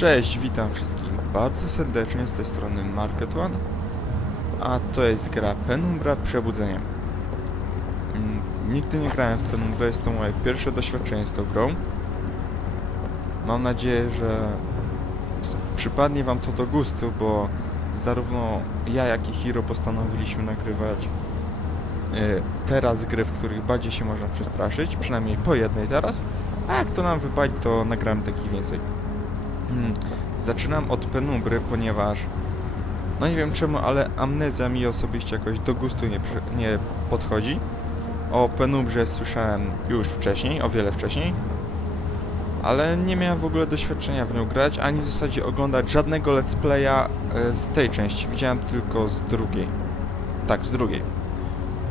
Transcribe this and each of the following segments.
Cześć, witam wszystkich bardzo serdecznie z tej strony Market One, a to jest gra Penumbra Przebudzenie. Mm, Nigdy nie grałem w Penumbrę, jest to moje pierwsze doświadczenie z tą grą. Mam nadzieję, że przypadnie wam to do gustu, bo zarówno ja, jak i Hiro postanowiliśmy nagrywać y, teraz gry, w których bardziej się można przestraszyć, przynajmniej po jednej teraz, a jak to nam wypadnie, to nagramy takich więcej. Mm, Zaczynam od penumbry, ponieważ no nie wiem czemu, ale amnezja mi osobiście jakoś do gustu nie, nie podchodzi. O penumbrze słyszałem już wcześniej, o wiele wcześniej, ale nie miałem w ogóle doświadczenia w nią grać, ani w zasadzie oglądać żadnego let's playa e, z tej części. Widziałem tylko z drugiej. Tak, z drugiej.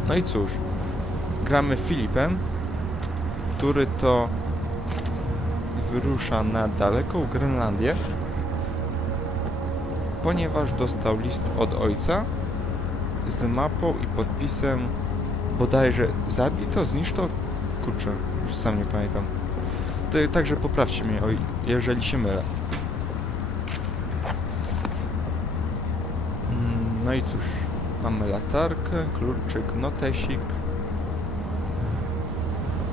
No i cóż, gramy Filipem, który to wyrusza na daleką Grenlandię, ponieważ dostał list od ojca z mapą i podpisem bodajże zabij to, zniszcz to? Kurczę, już sam nie pamiętam. To, także poprawcie mnie, oj, jeżeli się mylę. Mm, No i cóż, mamy latarkę, kluczyk, notesik.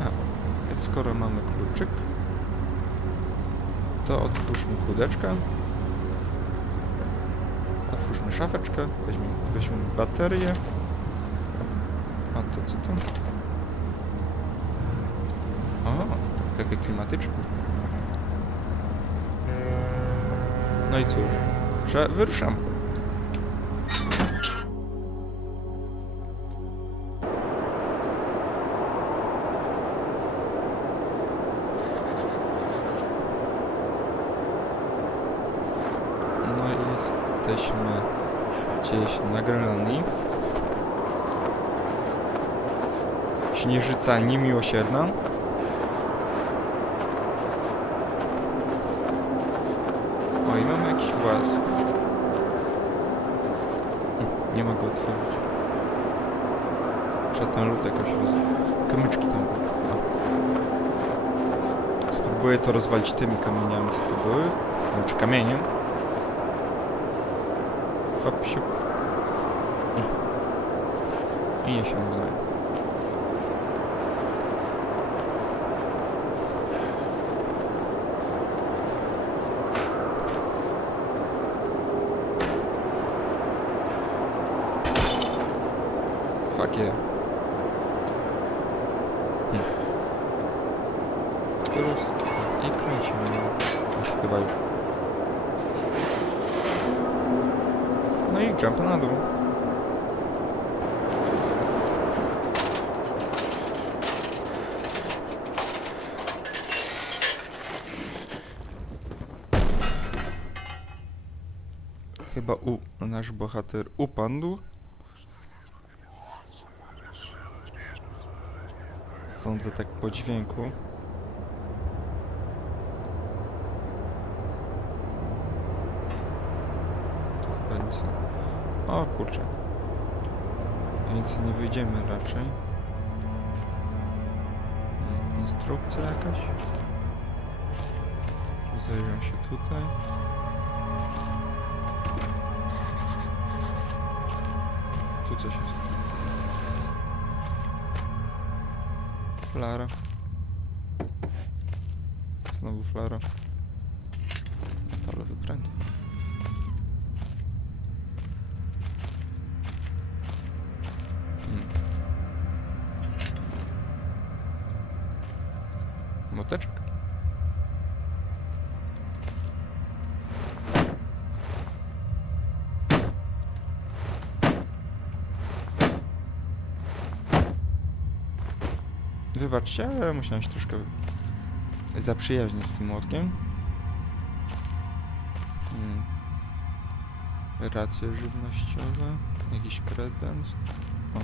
A, więc skoro mamy kluczyk, to otwórzmy kółdeczkę. Otwórzmy szafeczkę, weźmiemy, weźmiemy baterię. A to co to? O, jakie klimatyczne. No i cóż, że wyruszam. Na Grenlandii. Śnieżyca niemiłosierna. O, i mamy jakiś włas. Hm, Nie mogę otworzyć. Trzeba ten lód jakoś roz... Kamyczki tam były. O. Spróbuję to rozwalić tymi kamieniami, co to były. Znaczy kamieniem. Hop, siup. I, nie sięgnę. Fuck yeah. Hmm. Teraz i kręcimy. Chyba. No i jump na. Chyba u, nasz bohater upadł. Sądzę tak po dźwięku. To nie- O kurczę. Nic nie wyjdziemy raczej. Instrukcja jakaś? Zajrzę się tutaj. Coś jest. Flara. Znowu flara. Metalowy pręt. Hmm. Wybaczcie, ale musiałem się troszkę zaprzyjaźnić z tym młotkiem. Hmm. Racje żywnościowe, jakiś kredens. O,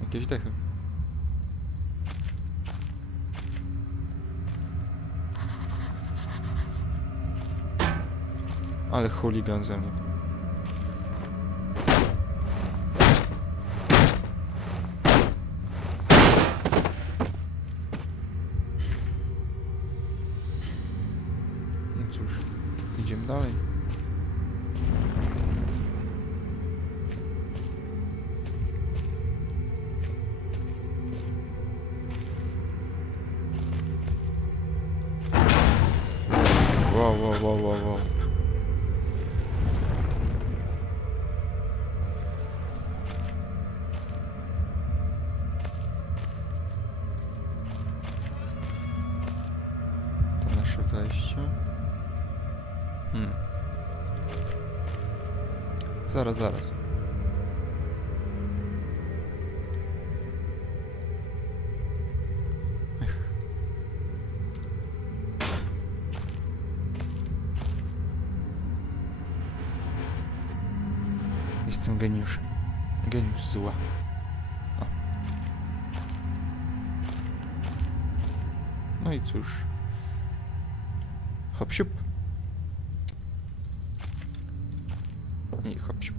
jakieś dechy. Ale chuligan ze mnie. Wejście. Hmm. Zaraz, zaraz. Jestem geniuszem. Geniusz zła. O. No i cóż. Hop siup. I hop siup.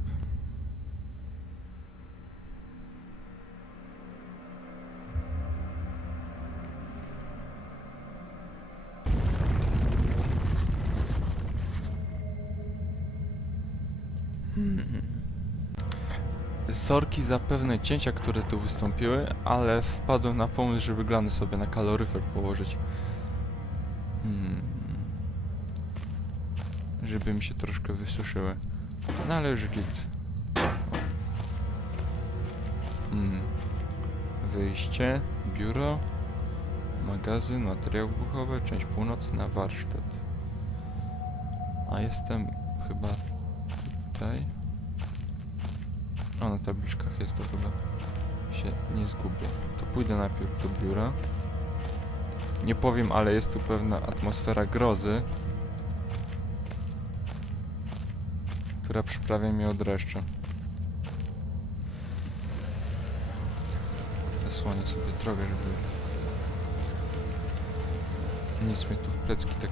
Hmm. Sorki za pewne cięcia, które tu wystąpiły, ale wpadłem na pomysł, żeby glany sobie na kaloryfer położyć. Żeby mi się troszkę wysuszyły. No ale już git. Hmm. Wyjście, biuro, magazyn, materiały wybuchowe, część północna, warsztat. A jestem chyba tutaj. O, na tabliczkach jest to chyba. Się nie zgubię. To pójdę najpierw do biura. Nie powiem, ale jest tu pewna atmosfera grozy, która przyprawia mnie od dreszcza. Zasłonię sobie drogę, żeby nic mnie tu w plecki tak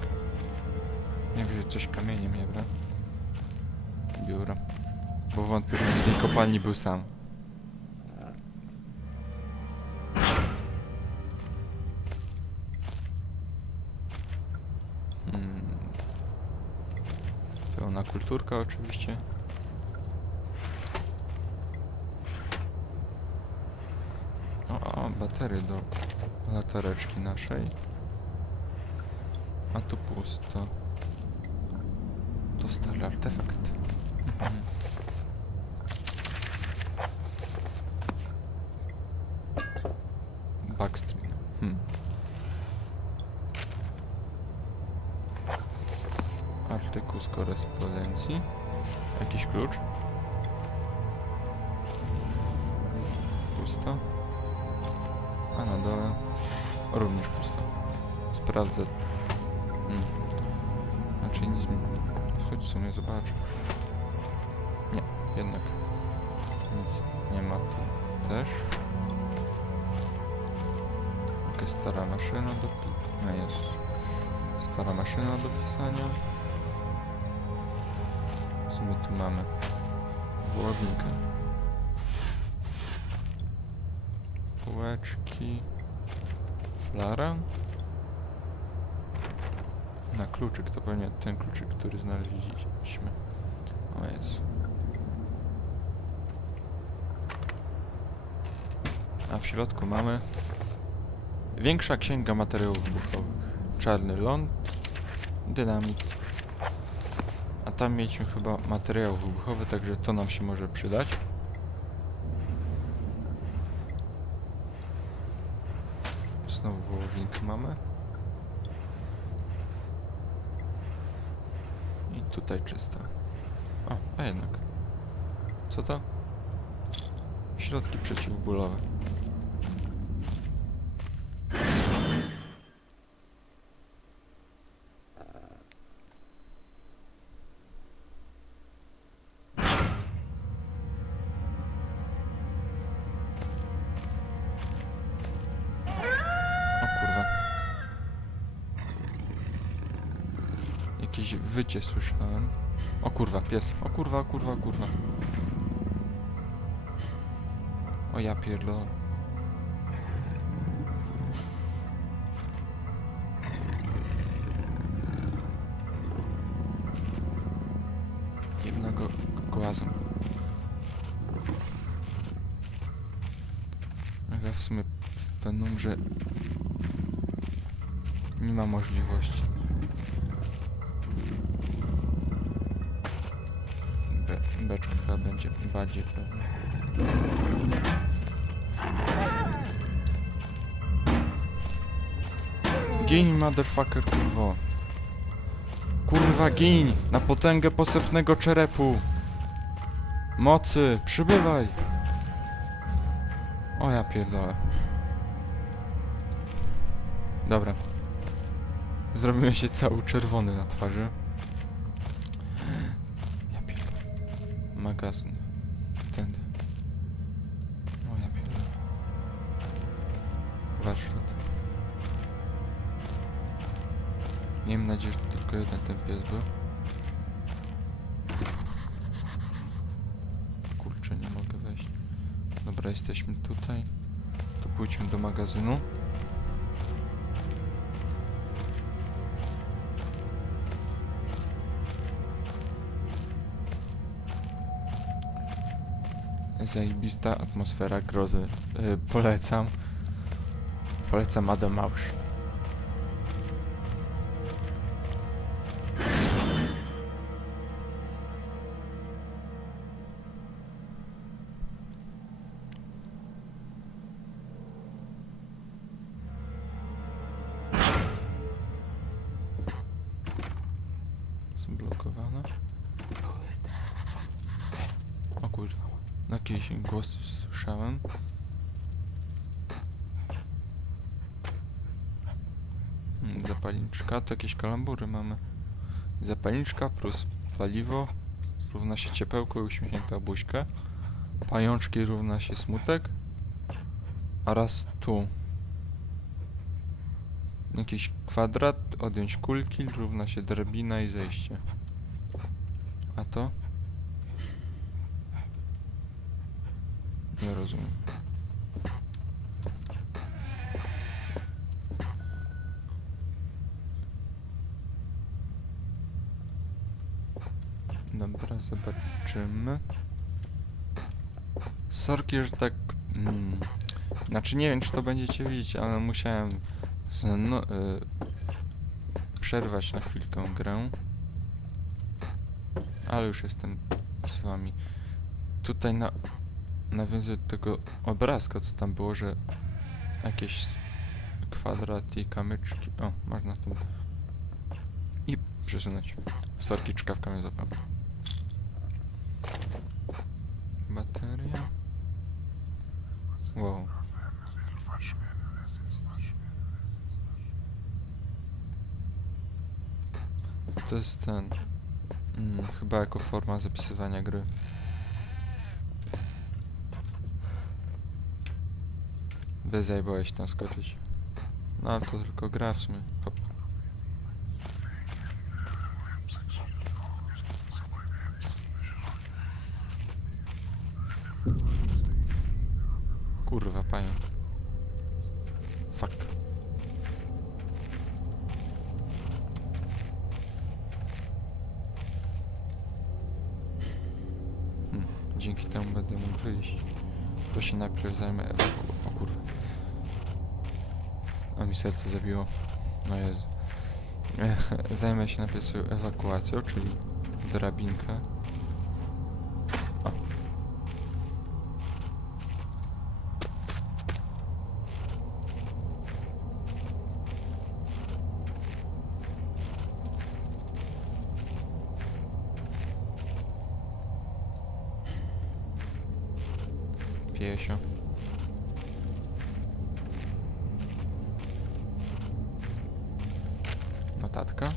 nie wie, że coś kamieniem jebra. Biuro. Bo wątpię, że w tej kopalni był sam. Kulturka oczywiście. O, o, baterie do latareczki naszej. A tu pusto. To stary artefakt. Artykuł z korespondencji. Jakiś klucz. Pusto. A na dole również pusto. Sprawdzę. Hmm. Znaczy nic mi... Chodź w zobacz. Nie, jednak. Nic nie ma tu też. Jakaś stara maszyna do... No jest. Stara maszyna do pisania. Co my tu mamy? Wołownika. Półeczki. Flara. Na kluczyk, to pewnie ten kluczyk, który znaleźliśmy. O jest. A w środku mamy większa księga materiałów wybuchowych. Czarny ląd, dynamit. Tam mieliśmy chyba materiał wybuchowy, także to nam się może przydać. Znowu wołowinkę mamy. I tutaj czysto. O, a jednak. Co to? Środki przeciwbólowe. jakieś wycie słyszałem. O kurwa, pies. O kurwa, o kurwa, o kurwa. O ja pierdolę. Jednego głazą. Ja w sumie w penumrze nie ma możliwości. Be, beczka chyba będzie bardziej pewna. Gin, motherfucker, kurwo. Kurwa, gin! Na potęgę posępnego czerepu! Mocy, przybywaj! O ja pierdolę. Dobra. Zrobiłem się cały czerwony na twarzy. Ja pierdolę. Magazyn. Tędy. O ja pierdolę. Warsztat. Miejmy nadzieję, że tylko jeden ten pies był. Kurczę, nie mogę wejść. Dobra, jesteśmy tutaj. To pójdźmy do magazynu. Zajebista atmosfera grozy. Yy, polecam. Polecam Adam Małż. Jakieś kalambury mamy. Zapalniczka plus paliwo równa się ciepełko i uśmiechnięta buźka. Pajączki równa się smutek. Oraz tu. Jakiś kwadrat, odjąć kulki równa się drabina i zejście. A to? Nie rozumiem. Zobaczymy. Sorki, że tak... Mm, znaczy nie wiem, czy to będziecie widzieć, ale musiałem no, y, przerwać na chwilkę grę. Ale już jestem z wami. Tutaj na nawiązuję do tego obrazka, co tam było, że jakieś kwadrat i kamyczki. O, można to. I przesunąć. Sorki, czkawka mnie zapała. Bateria. Wow. To jest ten. Mm, chyba jako forma zapisywania gry. Bez jaj byłeś tam skoczyć. No ale to tylko gra w sumie. Hop. Kurwa, pająk. Fuck. Hmm, dzięki temu będę mógł wyjść. Najpierw zajmę. O kurwa. A mi serce zabiło. No Jezu. Zajmę się najpierw ewakuacją, czyli drabinkę. O. Piesio. Notatka.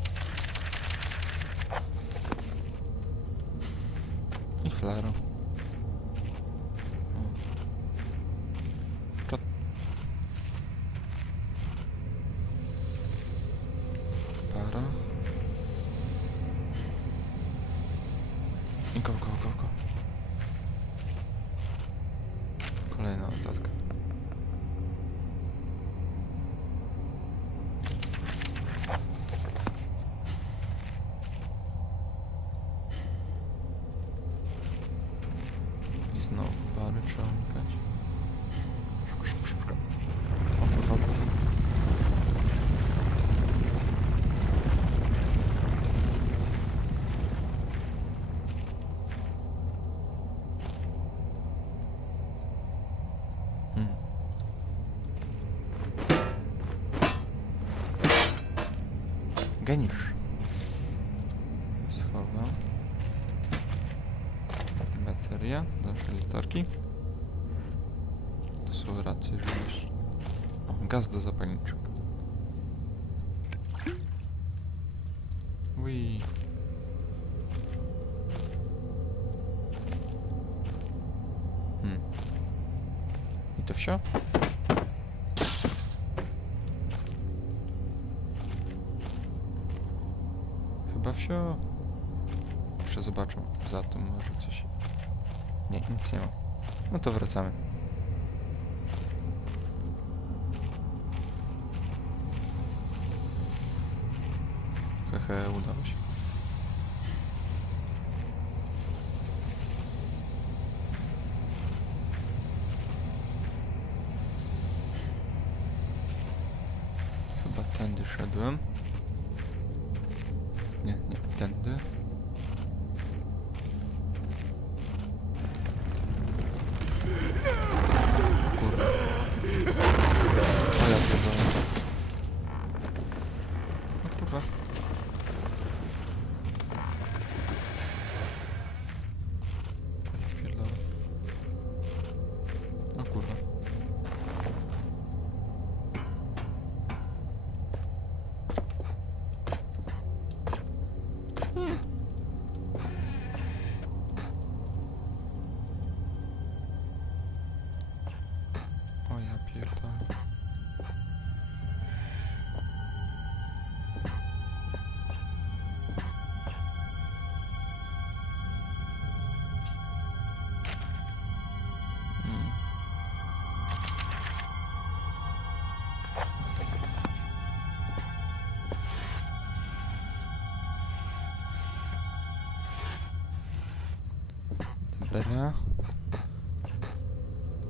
I flaro. І знову парочка вмикач. Хм. Ганиш. Gaz do zapalniczek. Ui. Hmm. I to wsio? Chyba wsio. Jeszcze zobaczę za tym może coś. Nie, nic nie ma. No to wracamy. Hehe, udało się. Chyba tędy szedłem. Nie, nie, tędy. Dobra.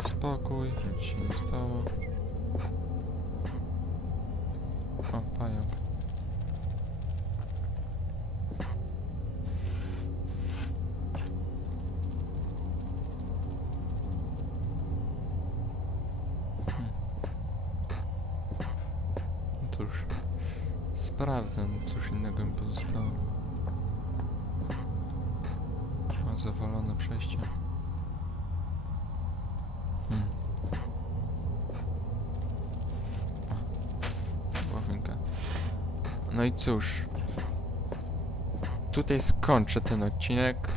Spokój, nic się nie stało. O, pająk. Hmm. No już sprawdzę, cóż innego mi pozostało. O, przejście. Hmm. No i cóż. Tutaj skończę ten odcinek.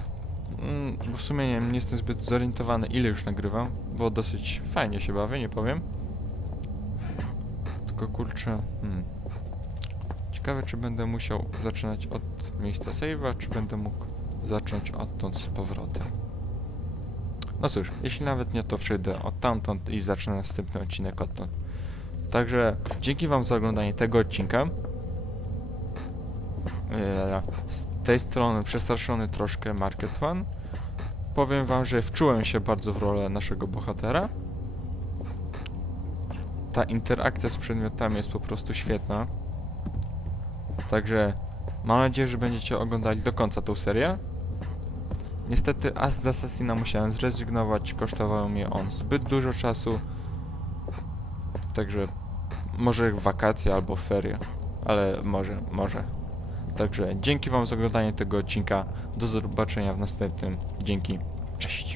Mm, bo w sumie nie, nie jestem zbyt zorientowany ile już nagrywam. Było dosyć fajnie się bawię, nie powiem. Tylko kurczę. Hmm. Ciekawe czy będę musiał zaczynać od miejsca save'a, czy będę mógł zacząć odtąd z powrotem. No cóż, jeśli nawet nie, to przejdę od tamtąd i zacznę następny odcinek odtąd. Także dzięki wam za oglądanie tego odcinka. Eee, Z tej strony przestraszony troszkę Market One. Powiem wam, że wczułem się bardzo w rolę naszego bohatera. Ta interakcja z przedmiotami jest po prostu świetna. Także mam nadzieję, że będziecie oglądali do końca tą serię. Niestety as z Assassina musiałem zrezygnować, kosztował mnie on zbyt dużo czasu. Także może wakacje albo ferie, ale może, może. Także dzięki wam za oglądanie tego odcinka. Do zobaczenia w następnym. Dzięki. Cześć.